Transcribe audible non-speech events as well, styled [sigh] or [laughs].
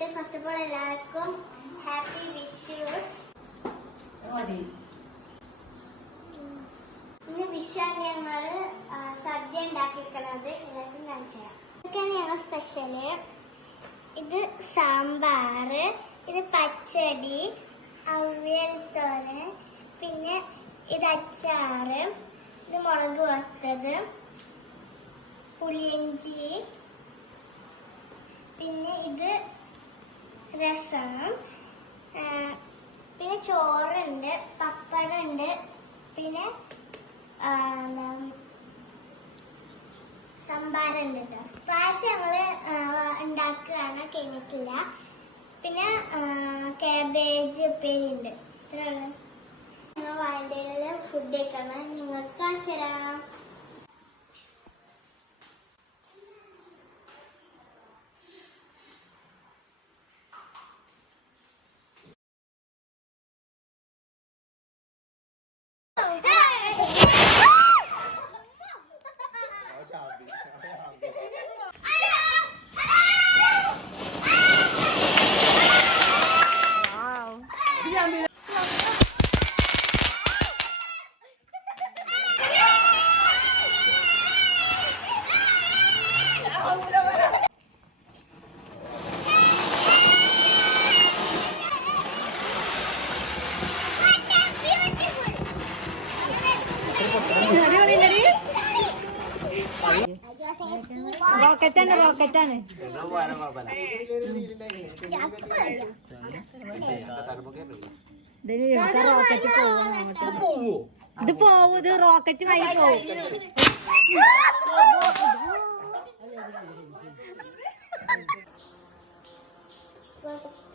വന്നിട്ട് first of all എല്ലാവർക്കും happy Vishu ഇന്ന് വിഷുവാണ് ഞങ്ങൾ ആ, സദ്യ ഉണ്ടാക്കിയിരിക്കണത് എല്ലാവർക്കും കാണിച്ചു തരാം. ഇതൊക്കെയാണ് ഞങ്ങൾ സ്പെഷ്യൽ ഇത് സാമ്പാറ് ഇത് പച്ചടി അവിയൽ തോരൻ പിന്നെ ഇത് അച്ചാറ് ഇത് മുളക് വറുത്തത് പുളിയഞ്ചി പിന്നെ ഇത് ചോറുണ്ട് പപ്പടമുണ്ട് പിന്നെ സംഭാരമുണ്ട് കേട്ടോ പായസം ഞങ്ങൾ ഉണ്ടാക്കുകയാണ് കഴിഞ്ഞിട്ടില്ല പിന്നെ കാബേജ് ഉപ്പേരിയുണ്ട്. ഇത്രയാണ് ഞങ്ങൾ വാഴയിലെ ഫുഡ് കഴിക്കണം. നിങ്ങൾക്ക് കാണിച്ചു തരാം yang bilang Roketan, roketan. റോക്കറ്റാണ് റോക്കറ്റ് ഇത്. പോവും ഇത് റോക്കറ്റ് വഴി പോവും. [laughs]